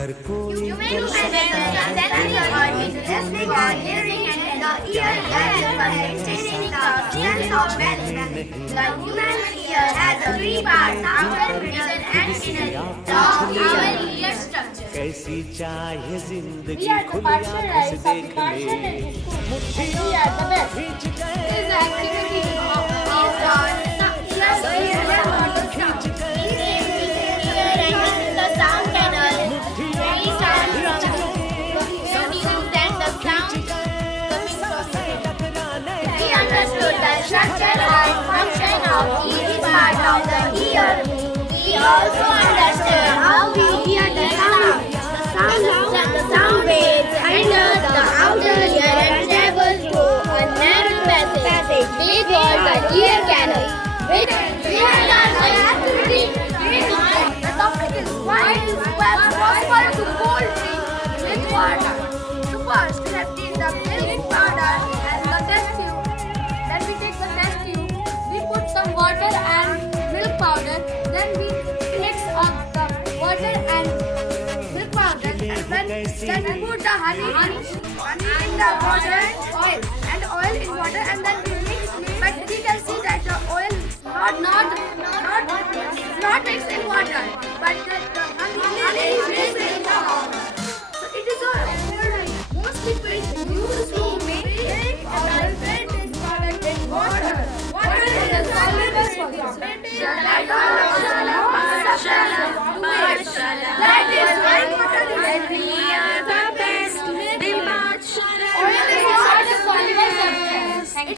You may do sentences that are listening or hearing, and the ear has a maintaining the sense of balance. The human ear has three parts: outer, middle, and inner. Our ear structure. We are the Pathshala of the Pathshala Nxg school. We are the best. This activity is on ears not the sound. The sound canal. We sound from the news and the sound coming from the. We understood the structure and function of each part of the ear. We also understood how we hear the sound. The sound waves enter the outer ear and travel through a narrow passage. We call the ear canal. We have done the activity. The topic is why it is possible to cool drink with water. So first we have taken the milk powder and the test tube. Then we take the test tube. We put some water and milk powder. Then we mix up the water and milk powder. And then we put the honey in the water, oil in water, and then we mix. But we can see that the oil not mixed in water, but the honey is mixed in the water. So it is most people use to make or fit this product in water. Water is a soluble solvent.